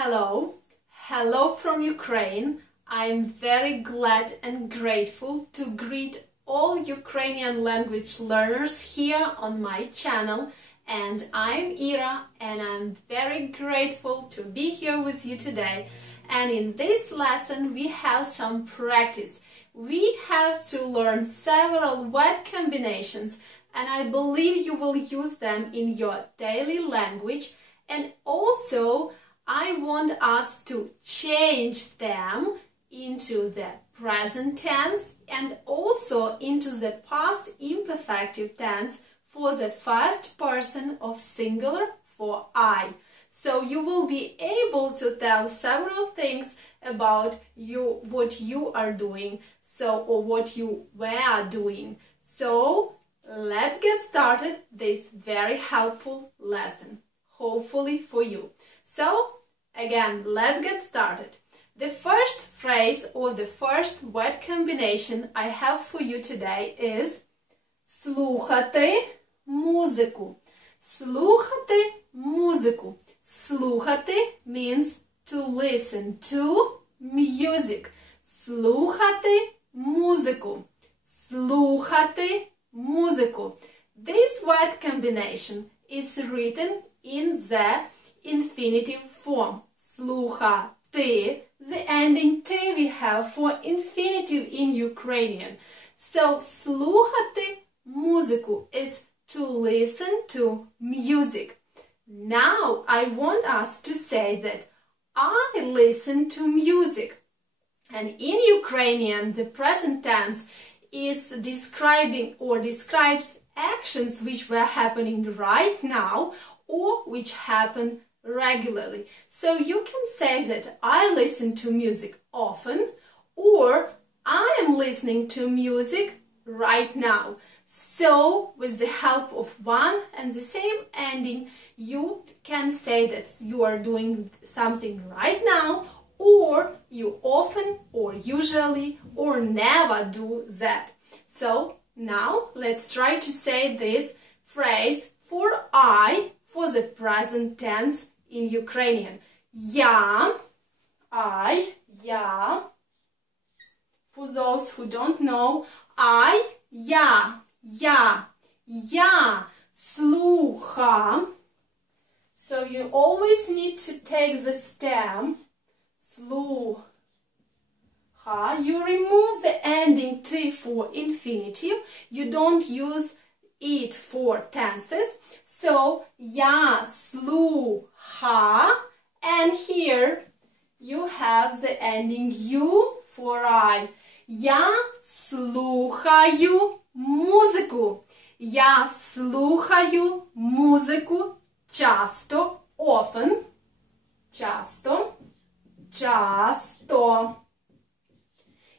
Hello, hello from Ukraine. I'm very glad and grateful to greet all Ukrainian language learners here on my channel. And I'm Ira, and I'm very grateful to be here with you today. And in this lesson we have some practice. We have to learn several word combinations, and I believe you will use them in your daily language. And also I want us to change them into the present tense and also into the past imperfective tense for the first person of singular for I. So you will be able to tell several things about what you are doing, or what you were doing. So let's get started this very helpful lesson, hopefully for you. So again, let's get started. The first phrase or the first word combination I have for you today is слухати музику. Слухати музику. Слухати means to listen to music. Слухати музику. Слухати музику. This word combination is written in the infinitive form. Слухати. The ending T we have for infinitive in Ukrainian. So слухати музику is to listen to music. Now I want us to say that I listen to music. And in Ukrainian, the present tense is describing or describes actions which were happening right now or which happen regularly. So you can say that I listen to music often, or I am listening to music right now. So with the help of one and the same ending, you can say that you are doing something right now, or you often or usually or never do that. So now let's try to say this phrase for I for the present tense in Ukrainian. Я, I, я. For those who don't know, I, я, слуха. So you always need to take the stem, слуха. You remove the ending T for infinitive. You don't use it for tenses. So, я слуха, and here you have the ending U for I. Я слухаю музику. Я слухаю музику часто, often, часто, часто.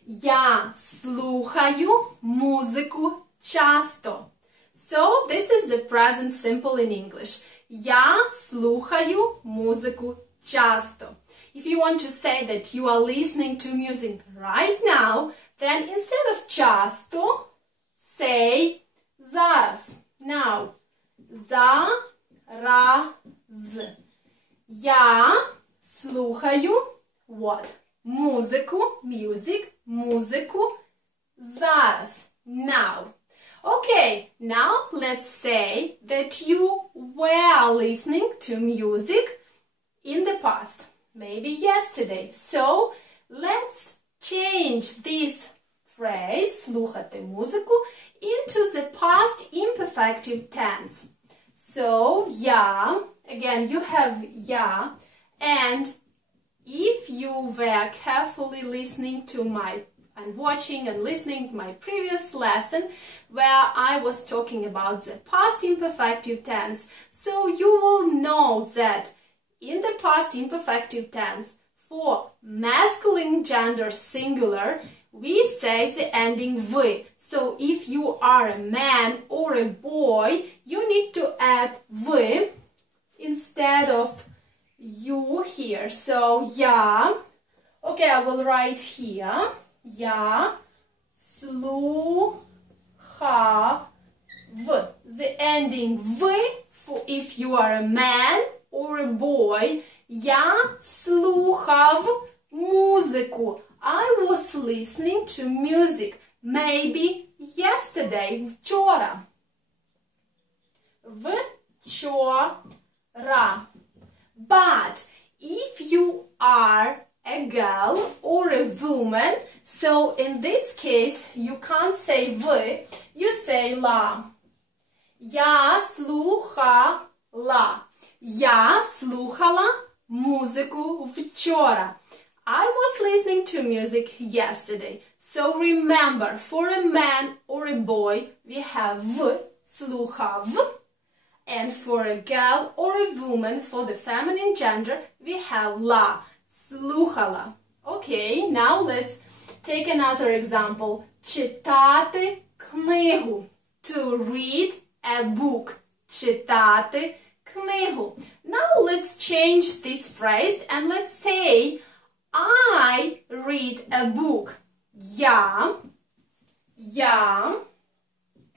Я слухаю музику часто. So this is the present simple in English. Я слухаю музику часто. If you want to say that you are listening to music right now, then instead of часто, say зараз. Now, зараз. Я слухаю what? Music, музику зараз. Now. Okay, now let's say that you were listening to music in the past, maybe yesterday. So let's change this phrase, слухати музику, into the past imperfective tense. So, я, again you have я, and if you were carefully listening to and watching and listening to my previous lesson where I was talking about the past imperfective tense, so you will know that in the past imperfective tense for masculine gender singular we say the ending v. So if you are a man or a boy, you need to add v instead of you here. So я, okay, I will write here. Я слухав. The ending v for if you are a man or a boy Я слухав музику. I was listening to music. Maybe yesterday. Вчора. Вчора. But if you are a girl or a woman, so in this case you can't say ви, you say ла. Я слухала. Я слухала музику вчора. I was listening to music yesterday. So remember, for a man or a boy, we have в, слухав. And for a girl or a woman, for the feminine gender, we have ла, слухала. Okay, now let's take another example. Читати книгу. To read a book. Читати книгу. Now let's change this phrase and let's say I read a book. Я.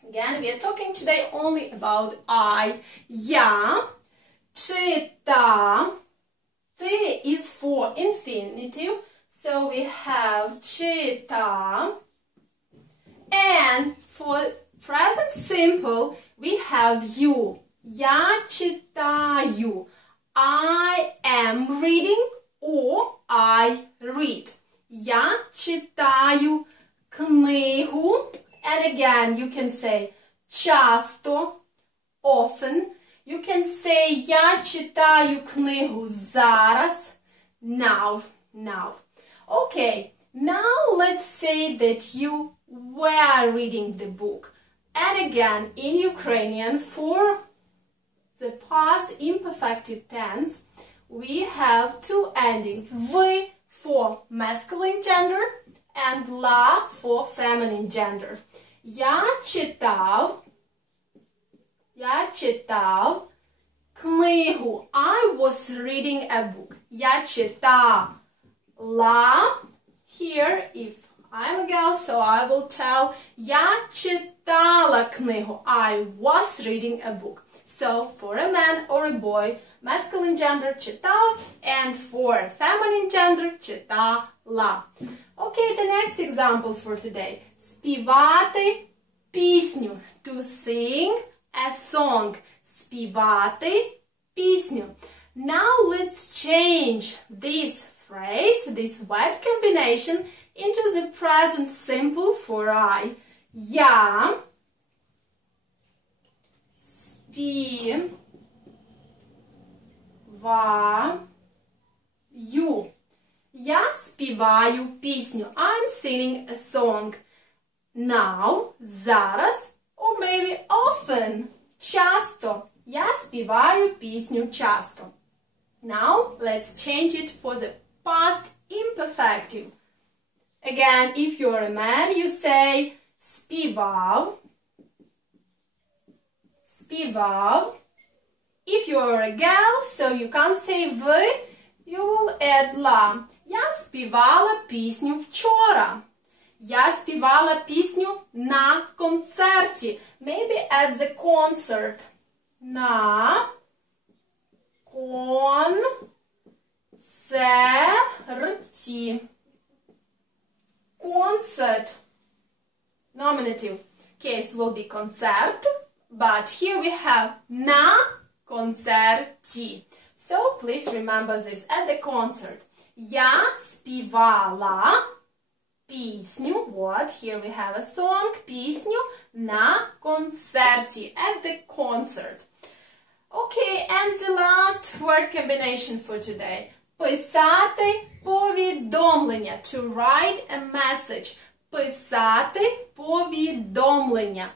Again, we are talking today only about I. Я читати is for infinitive, so we have чита. And for present simple, we have you. Я читаю. I am reading or I read. Я читаю книгу. And again, you can say часто, often. You can say я читаю книгу зараз, now. Okay, now let's say that you were reading the book. And again, in Ukrainian, for the past imperfective tense, we have two endings. Ви for masculine gender and ла for feminine gender. Я читав книгу. I was reading a book. Я читала. Here, if I'm a girl, so I will tell я читала книгу. I was reading a book. So, for a man or a boy, masculine gender читав, and for feminine gender читала. Okay, the next example for today. Співати пісню. To sing a song. Співати пісню. Now let's change this phrase, this word combination, into the present simple for I. Я співаю. Я співаю пісню. I'm singing a song. Now, зараз, or maybe often, часто. Я співаю пісню часто. Now, let's change it for the past imperfective. Again, if you're a man, you say співав. If you're a girl, so you can't say ви, you will add ла. Я співала пісню вчора. Я співала пісню на концерті. Maybe at the concert. На концерті. Concert. Nominative. Case will be concert, but here we have на концерті. So please remember this at the concert. Я співала пісню. What? Here we have a song. Пісню на концерті. At the concert. Okay, and the last word combination for today. Писати повідомлення. To write a message. Писати повідомлення.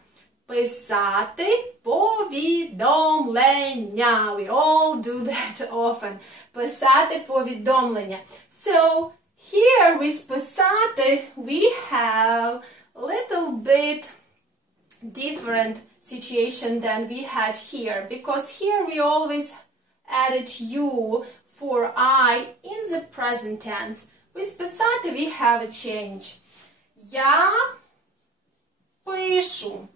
Писати повідомлення. We all do that often. Писати повідомлення. So, here with писати, we have a little bit different situation than we had here. Because here we always added you for I in the present tense. With писати we have a change. Я пишу.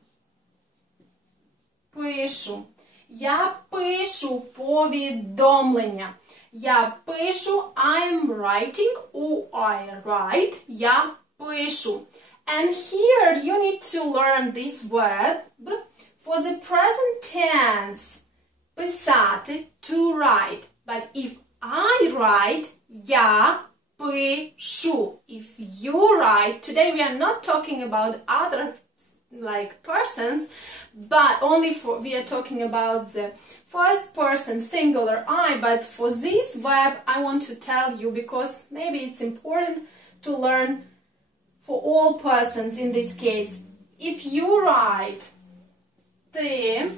Я пишу повідомлення. Я пишу, I'm writing, or I write. Я пишу. And here you need to learn this verb for the present tense. Писати, to write. But if I write, я пишу. If you write, today we are not talking about other like persons, but we are talking about the first person singular I. But for this verb I want to tell you, because maybe it's important to learn for all persons in this case. If you write ти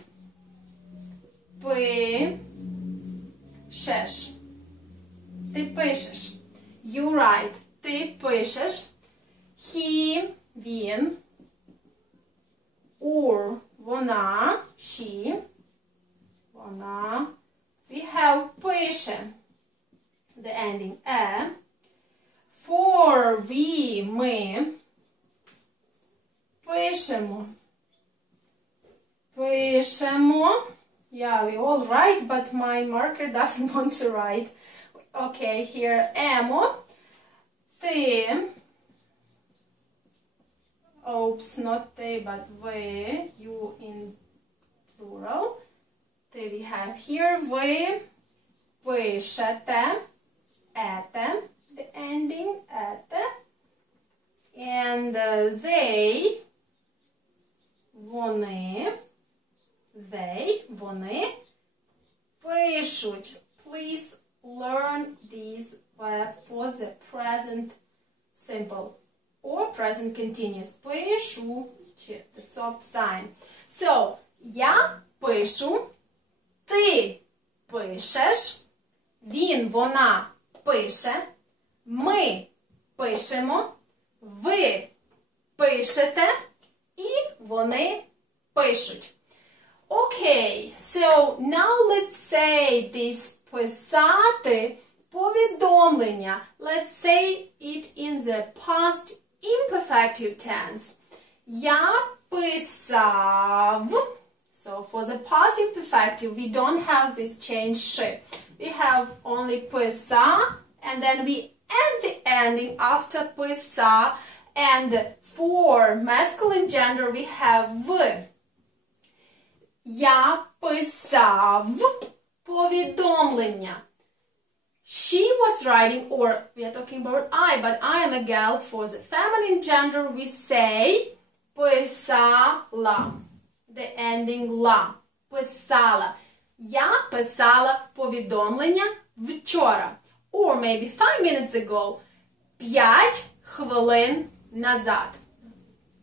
пишеш, ти пишеш, you write, ти пишеш, he, він, or, вона, she, вона, we have пише, the ending е, for, we, ми, пишемо, пишемо, yeah, we all write, but my marker doesn't want to write. Okay, here, емо, ти, oops, not they, but ви, you in plural. They we have here, ви пишете, ете, the ending, ете, and they, вони, вони пишуть. Please learn these verbs for the present simple or present continuous. Пишу, the soft sign. So, я пишу, ти пишеш, він, вона пише, ми пишемо, ви пишете і вони пишуть. Okay, so now let's say this писати повідомлення. Let's say it in the past imperfective tense. Я писав. So for the past imperfective, we don't have this change sh. We have only писа, and then we add the ending after писа. And for masculine gender, we have в. Я писав повідомлення. She was writing, or we are talking about I, but I am a girl. For the feminine gender, we say писала. The ending ла. Писала. Я писала повідомлення вчора. Or maybe 5 minutes ago. 5 хвилин назад.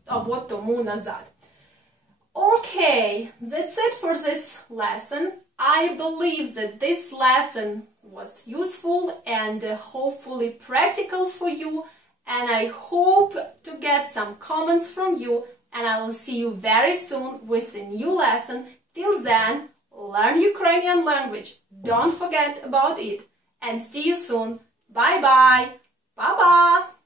Або тому назад. Okay, that's it for this lesson. I believe that this lesson was useful and hopefully practical for you. And I hope to get some comments from you. And I will see you very soon with a new lesson. Till then, learn Ukrainian language. Don't forget about it. And see you soon. Bye-bye. Bye-bye.